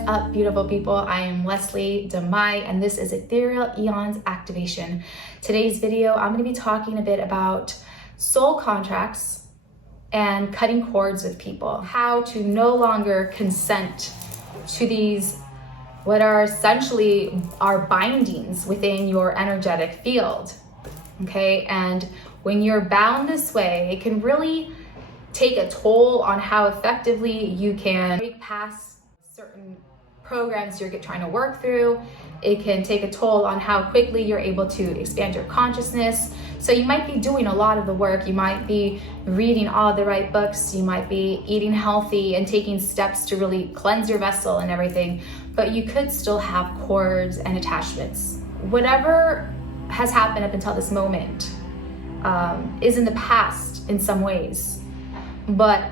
What's up, beautiful people? I am Lesly Damai, and this is Ethereal Aeons Activation. Today's video, I'm going to be talking a bit about soul contracts and cutting cords with people. How to no longer consent to these, what are essentially our bindings within your energetic field. Okay, and when you're bound this way, it can really take a toll on how effectively you can break past certain programs you're trying to work through. It can take a toll on how quickly you're able to expand your consciousness. So you might be doing a lot of the work. You might be reading all the right books. You might be eating healthy and taking steps to really cleanse your vessel and everything, but you could still have cords and attachments. Whatever has happened up until this moment is in the past in some ways. But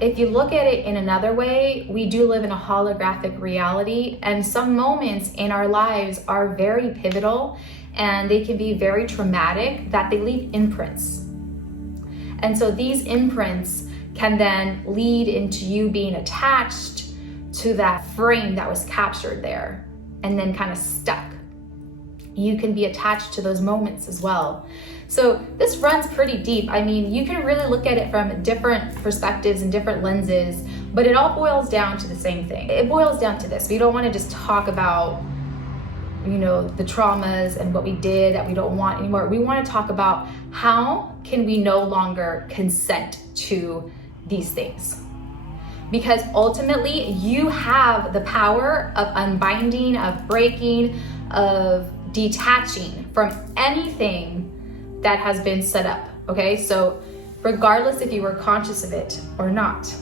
if you look at it in another way, we do live in a holographic reality, and some moments in our lives are very pivotal and they can be very traumatic, that they leave imprints. And so these imprints can then lead into you being attached to that frame that was captured there and then kind of stuck. You can be attached to those moments as well. So this runs pretty deep. I mean, you can really look at it from different perspectives and different lenses, but it all boils down to the same thing. It boils down to this. We don't want to just talk about, the traumas and what we did that we don't want anymore. We want to talk about how can we no longer consent to these things. Because ultimately you have the power of unbinding, of breaking, of detaching from anything that has been set up, okay? So regardless if you were conscious of it or not.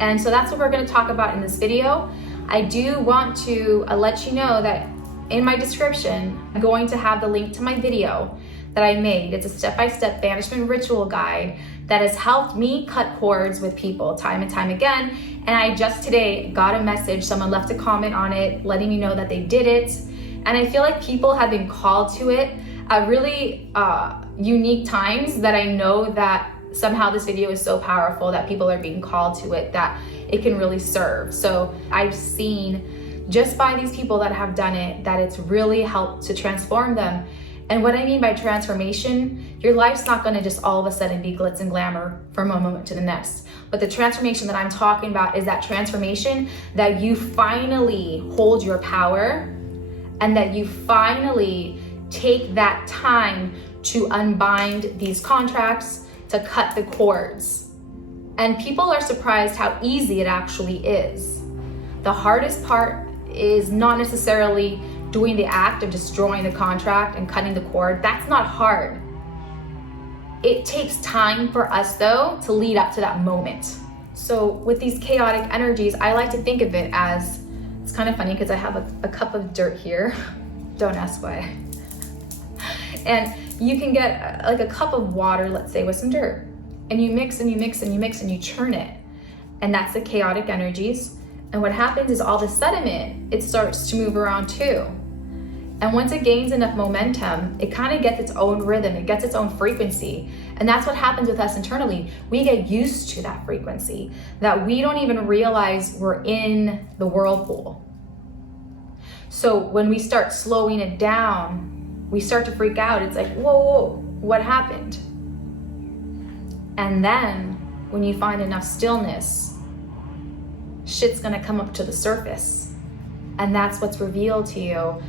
And so that's what we're gonna talk about in this video. I do want to let you know that in my description, I'm going to have the link to my video that I made. It's a step-by-step banishment ritual guide that has helped me cut cords with people time and time again. And I just today got a message, someone left a comment on it, letting me know that they did it. And I feel like people have been called to it at really unique times, that I know that somehow this video is so powerful that people are being called to it, that it can really serve. So I've seen just by these people that have done it, that it's really helped to transform them. And what I mean by transformation, your life's not gonna just all of a sudden be glitz and glamour from one moment to the next. But the transformation that I'm talking about is that transformation that you finally hold your power, and that you finally take that time to unbind these contracts, to cut the cords. And people are surprised how easy it actually is. The hardest part is not necessarily doing the act of destroying the contract and cutting the cord. That's not hard. It takes time for us though to lead up to that moment. So with these chaotic energies, I like to think of it as, it's kind of funny because I have a cup of dirt here. Don't ask why. And you can get like a cup of water, let's say, with some dirt, and you mix and you mix and you mix and you churn it. And that's the chaotic energies. And what happens is all the sediment, it starts to move around too. And once it gains enough momentum, it kind of gets its own rhythm, it gets its own frequency. And that's what happens with us internally. We get used to that frequency, that we don't even realize we're in the whirlpool. So when we start slowing it down, we start to freak out. It's like, whoa, what happened? And then when you find enough stillness, shit's gonna come up to the surface. And that's what's revealed to you.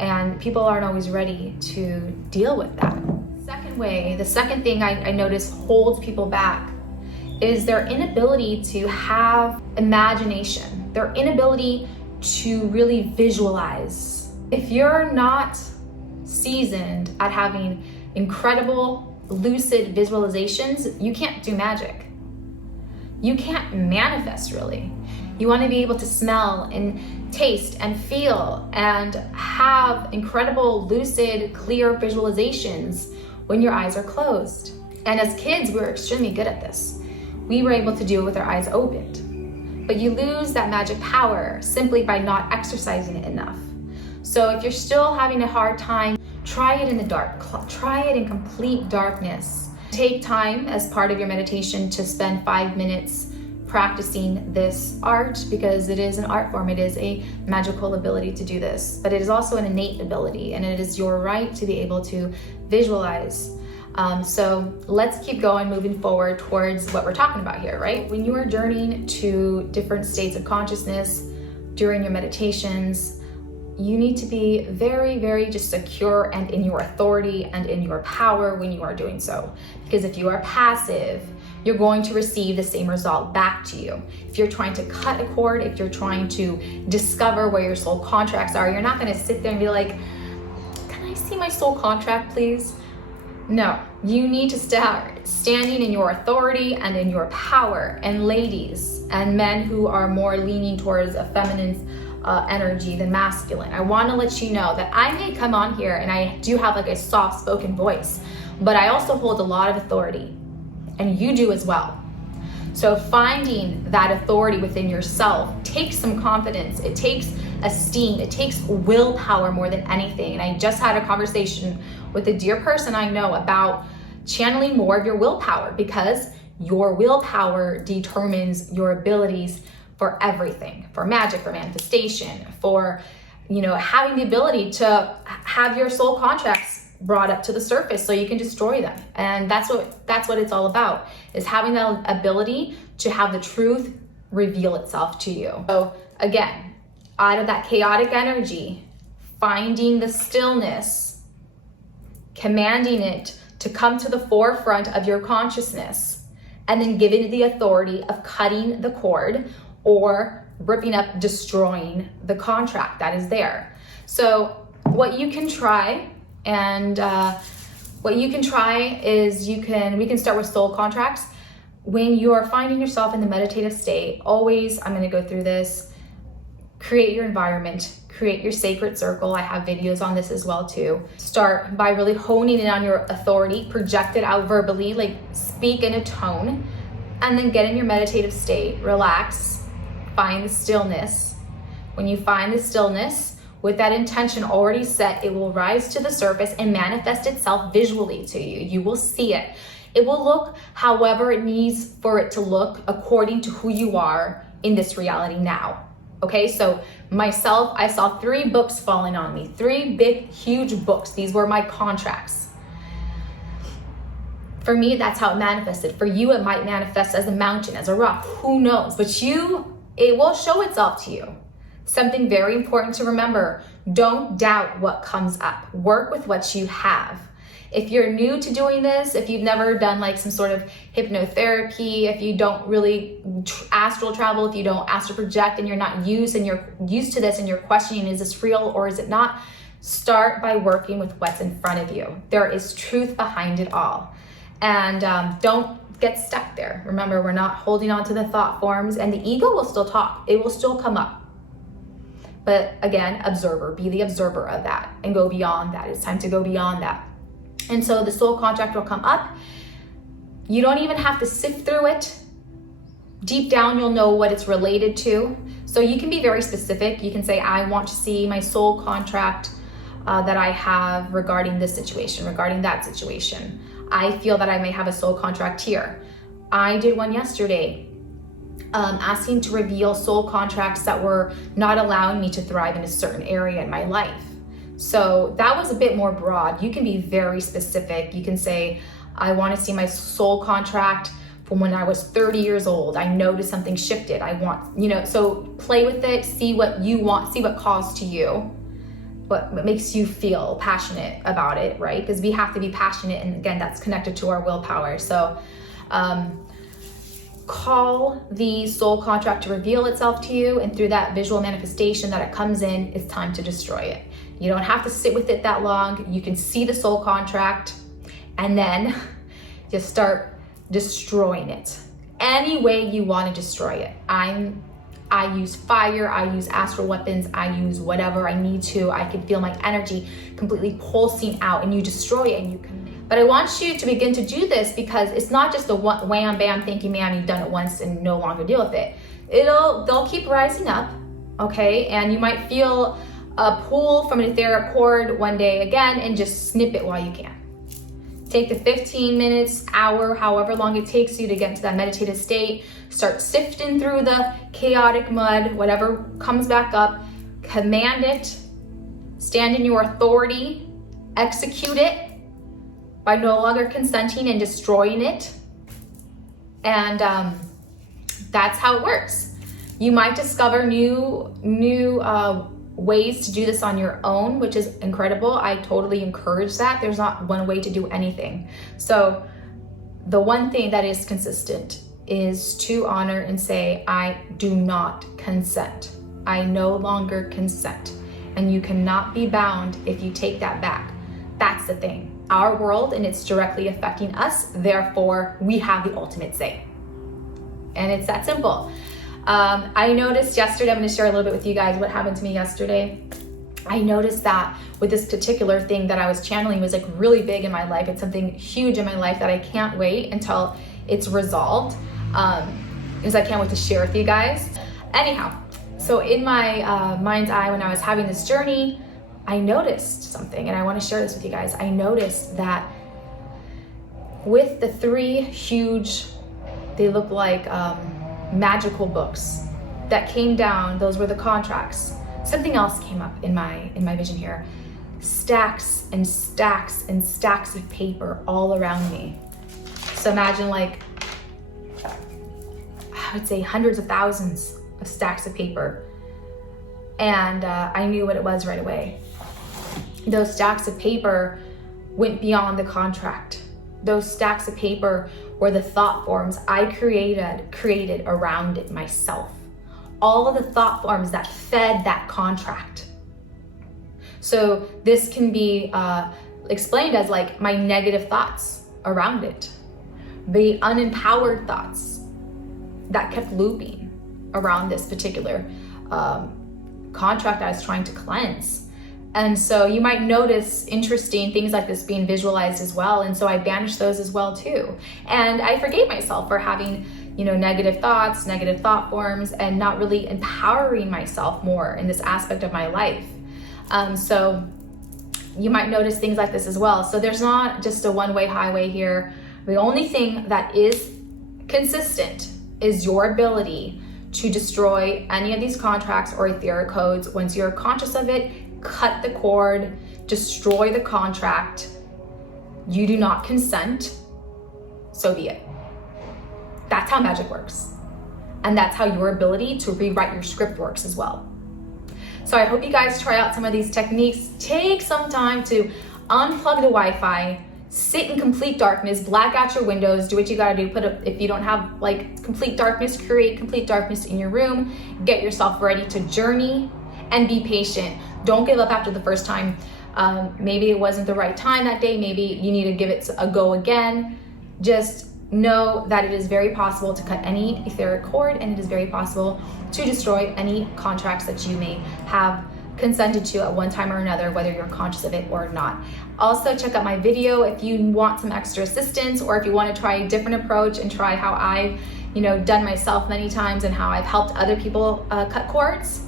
And people aren't always ready to deal with that. The second thing I notice holds people back is their inability to have imagination, their inability to really visualize. If you're not seasoned at having incredible lucid visualizations, you can't do magic. You can't manifest really. You want to be able to smell and taste and feel and have incredible lucid, clear visualizations when your eyes are closed. And as kids, we were extremely good at this. We were able to do it with our eyes opened. But you lose that magic power simply by not exercising it enough. So if you're still having a hard time, try it in the dark. Try it in complete darkness. Take time as part of your meditation to spend 5 minutes practicing this art, because it is an art form. It is a magical ability to do this, but it is also an innate ability, and it is your right to be able to visualize. So let's keep going, moving forward towards what we're talking about here, right? When you are journeying to different states of consciousness during your meditations, you need to be very, very just secure and in your authority and in your power when you are doing so. Because if you are passive, you're going to receive the same result back to you. If you're trying to cut a cord, if you're trying to discover where your soul contracts are, you're not going to sit there and be like, can I see my soul contract, please? No, you need to start standing in your authority and in your power. And ladies and men who are more leaning towards a feminine energy than masculine, I want to let you know that I may come on here and I do have like a soft spoken voice, but I also hold a lot of authority, and you do as well. So finding that authority within yourself takes some confidence. It takes esteem. It takes willpower more than anything. And I just had a conversation with a dear person I know about channeling more of your willpower, because your willpower determines your abilities for everything, for magic, for manifestation, for, you know, having the ability to have your soul contracts brought up to the surface so you can destroy them. And that's what it's all about, is having the ability to have the truth reveal itself to you. So again, out of that chaotic energy, finding the stillness, commanding it to come to the forefront of your consciousness, and then giving it the authority of cutting the cord or ripping up, destroying the contract that is there. So what you can try, and is we can start with soul contracts. When you are finding yourself in the meditative state, always, I'm going to go through this, create your environment, create your sacred circle. I have videos on this as well too. Start by really honing in on your authority, project it out verbally, like speak in a tone, and then get in your meditative state, relax, find the stillness. When you find the stillness, with that intention already set, it will rise to the surface and manifest itself visually to you. You will see it. It will look however it needs for it to look according to who you are in this reality now. Okay, so myself, I saw 3 books falling on me, 3 big, huge books. These were my contracts. For me, that's how it manifested. For you, it might manifest as a mountain, as a rock, who knows? But it will show itself to you. Something very important to remember, don't doubt what comes up. Work with what you have. If you're new to doing this, if you've never done like some sort of hypnotherapy, if you don't really astral travel, if you don't astral project and you're not used and you're used to this and you're questioning, is this real or is it not? Start by working with what's in front of you. There is truth behind it all. And don't get stuck there. Remember, we're not holding on to the thought forms, and the ego will still talk. It will still come up. But again, observer, be the observer of that and go beyond that. It's time to go beyond that. And so the soul contract will come up. You don't even have to sift through it. Deep down, you'll know what it's related to. So you can be very specific. You can say, I want to see my soul contract that I have regarding this situation, regarding that situation. I feel that I may have a soul contract here. I did one yesterday, asking to reveal soul contracts that were not allowing me to thrive in a certain area in my life. So that was a bit more broad. You can be very specific. You can say, I want to see my soul contract from when I was 30 years old. I noticed something shifted. I want, so play with it, see what you want, see what calls to you, what makes you feel passionate about it, right? Because we have to be passionate. And again, that's connected to our willpower. So, call the soul contract to reveal itself to you, and through that visual manifestation that it comes in, it's time to destroy it. You don't have to sit with it that long. You can see the soul contract and then just start destroying it any way you want to destroy it. I use fire, I use astral weapons, I use whatever I need to. I can feel my energy completely pulsing out, and you destroy it, and you can. But I want you to begin to do this, because it's not just a wham, bam, thank you, ma'am, you've done it once and no longer deal with it. They'll keep rising up, okay? And you might feel a pull from an etheric cord one day again, and just snip it while you can. Take the 15 minutes, hour, however long it takes you to get into that meditative state. Start sifting through the chaotic mud, whatever comes back up. Command it. Stand in your authority. Execute it by no longer consenting and destroying it. And that's how it works. You might discover new ways to do this on your own, which is incredible. I totally encourage that. There's not one way to do anything. So the one thing that is consistent is to honor and say, I do not consent. I no longer consent. And you cannot be bound if you take that back. That's the thing. Our world, and it's directly affecting us, therefore we have the ultimate say. And it's that simple. I noticed yesterday, I'm going to share a little bit with you guys what happened to me yesterday. I noticed that with this particular thing that I was channeling was like really big in my life. It's something huge in my life that I can't wait until it's resolved. Because I can't wait to share with you guys. Anyhow, so in my mind's eye, when I was having this journey, I noticed something, and I want to share this with you guys. I noticed that with the 3 huge, they look like magical books that came down, those were the contracts. Something else came up in my vision here. Stacks and stacks and stacks of paper all around me. So imagine, like, I would say hundreds of thousands of stacks of paper. And I knew what it was right away. Those stacks of paper went beyond the contract. Those stacks of paper were the thought forms I created around it myself. All of the thought forms that fed that contract. So this can be explained as like my negative thoughts around it. The unempowered thoughts that kept looping around this particular contract I was trying to cleanse. And so you might notice interesting things like this being visualized as well. And so I banished those as well too. And I forgave myself for having, negative thoughts, negative thought forms, and not really empowering myself more in this aspect of my life. So you might notice things like this as well. So there's not just a one-way highway here. The only thing that is consistent is your ability to destroy any of these contracts or etheric codes. Once you're conscious of it, cut the cord, destroy the contract. You do not consent, so be it. That's how magic works. And that's how your ability to rewrite your script works as well. So I hope you guys try out some of these techniques. Take some time to unplug the Wi-Fi, sit in complete darkness, black out your windows, do what you gotta do. If you don't have like complete darkness, create complete darkness in your room, get yourself ready to journey and be patient. Don't give up after the first time. Maybe it wasn't the right time that day. Maybe you need to give it a go again. Just know that it is very possible to cut any etheric cord, and it is very possible to destroy any contracts that you may have consented to at one time or another, whether you're conscious of it or not. Also, check out my video if you want some extra assistance, or if you want to try a different approach and try how I've done myself many times and how I've helped other people cut cords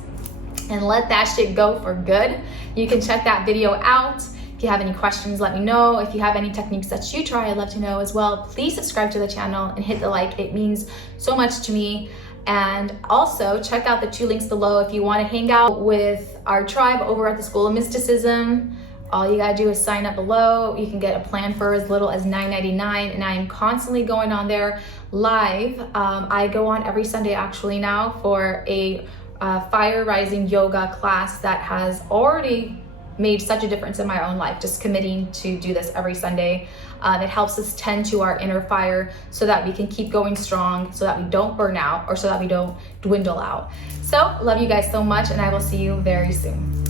and let that shit go for good. You can check that video out. If you have any questions, let me know. If you have any techniques that you try, I'd love to know as well. Please subscribe to the channel and hit the like. It means so much to me. And also check out the 2 links below if you want to hang out with our tribe over at the School of Mysticism. All you gotta do is sign up below. You can get a plan for as little as $9.99, and I am constantly going on there live. I go on every Sunday actually now for a fire rising yoga class that has already made such a difference in my own life, just committing to do this every Sunday. It helps us tend to our inner fire so that we can keep going strong, so that we don't burn out, or so that we don't dwindle out. So love you guys so much, and I will see you very soon.